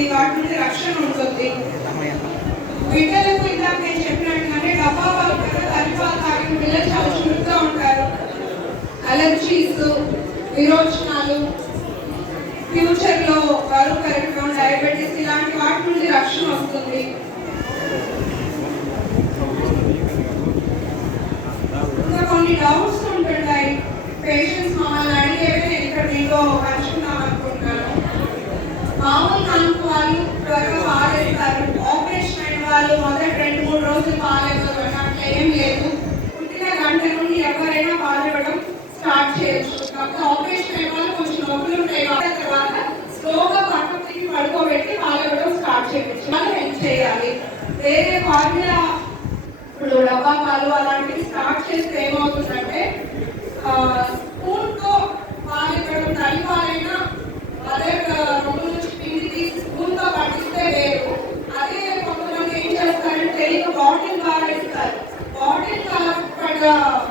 ఇలాంటి వాటి నుండి రక్షణ ఉంటుంది. బిడ్డలకు ఇందాక నేను చెప్పినట్టుగానే డబ్బా పాలు కదా తల్లిపాలు తాగిన పిల్లలు చాలా చురుగ్గా ఉంటారు. అలర్జీస్ విరోచనాలు ఫ్యూచర్లో బరువు పెరగడం డయాబెటీస్ ఇలాంటి వాటి నుండి రక్షణ వస్తుంది. ఇంకా కొన్ని డౌట్స్ ఉంటుంటాయి పేషెంట్స్ మమ్మల్ని అడిగేవి నేను ఇక్కడ మీతో పంచుకుందాం అనుకుంటున్నాను. మామూలుగా కనుక వాళ్ళు త్వరగా పాలేస్తారు ఆపరేషన్ అయిన వాళ్ళు మొదటి రోజు మూడు ఏం లేదు. పుట్టిన గంట నుండి ఎవరైనా పాలివ్వడం స్టార్ట్ చేయొచ్చు. కాకపోతే ఆపరేషన్ అయిన వాళ్ళు కొంచెం నొప్పులు ఉంటాయి తర్వాత స్లోగా పక్కకి తిరిగి పడుకోబెట్టి పాలివ్వడం స్టార్ట్ చేయవచ్చు వాళ్ళు ఏం చేయాలి. వేరే ఫార్ములా ఇప్పుడు డబ్బా పాలు అలాంటివి స్టార్ట్ చేస్తే ఏమో Welcome.